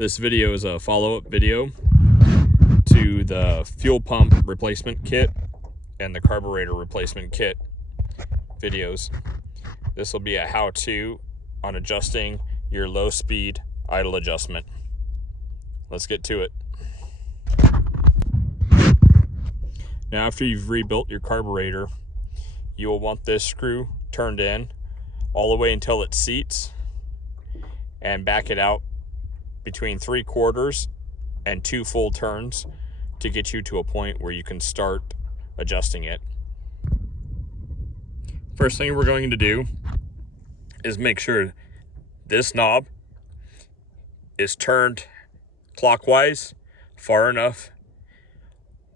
This video is a follow-up video to the fuel pump replacement kit and the carburetor replacement kit videos. This will be a how-to on adjusting your low speed idle adjustment. Let's get to it. Now, after you've rebuilt your carburetor, you will want this screw turned in all the way until it seats, and back it out between 3/4 and 2 full turns to get you to a point where you can start adjusting it. First thing we're going to do is make sure this knob is turned clockwise far enough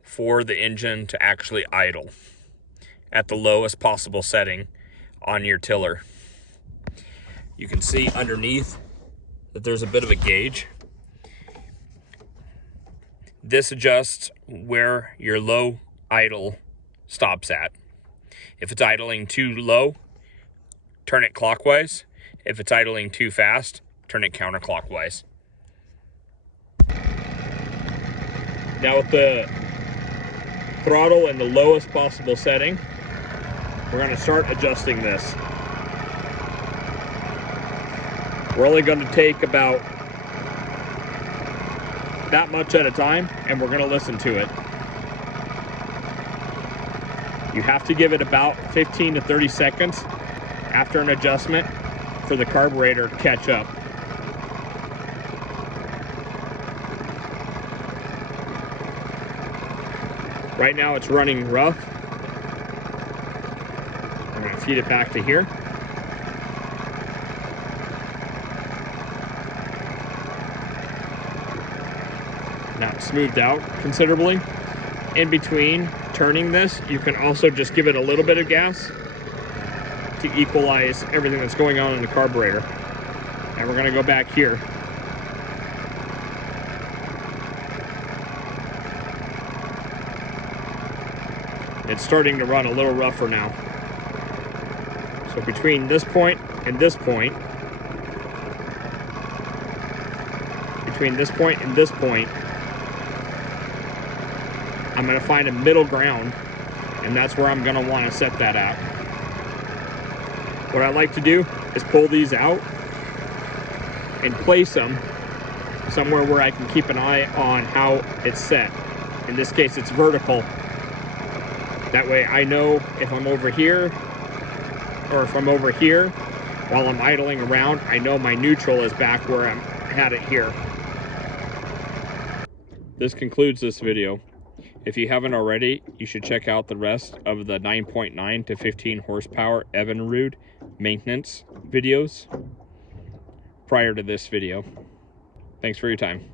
for the engine to actually idle at the lowest possible setting on your tiller. You can see underneath that there's a bit of a gauge. This adjusts where your low idle stops at. If it's idling too low, turn it clockwise. If it's idling too fast, turn it counterclockwise. Now with the throttle in the lowest possible setting, we're going to start adjusting this. We're only going to take about that much at a time, and we're going to listen to it. You have to give it about 15 to 30 seconds after an adjustment for the carburetor to catch up. Right now it's running rough. I'm going to feed it back to here. Now it's smoothed out considerably. In between turning this, you can also just give it a little bit of gas to equalize everything that's going on in the carburetor. And we're going to go back here. It's starting to run a little rougher now. So between this point and this point, I'm going to find a middle ground, and that's where I'm going to want to set that at. What I like to do is pull these out and place them somewhere where I can keep an eye on how it's set. In this case, it's vertical. That way I know if I'm over here or if I'm over here while I'm idling around, I know my neutral is back where I had it here. This concludes this video. If you haven't already, you should check out the rest of the 9.9 to 15 horsepower Evinrude maintenance videos prior to this video. Thanks for your time.